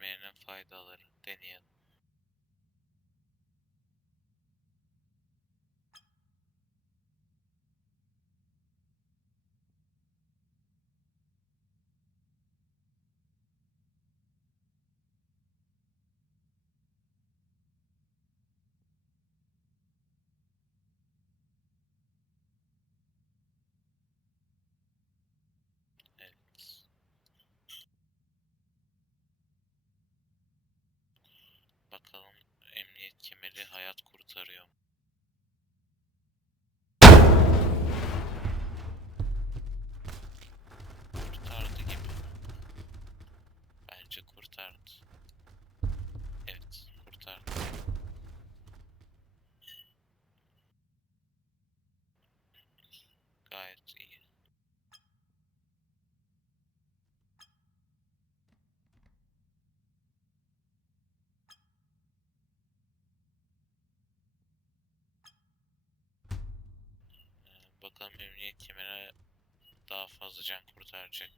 kemerinin faydaları deneyelim. Kemeri hayat Bakalım emniyet kemeri daha fazla can kurtaracak?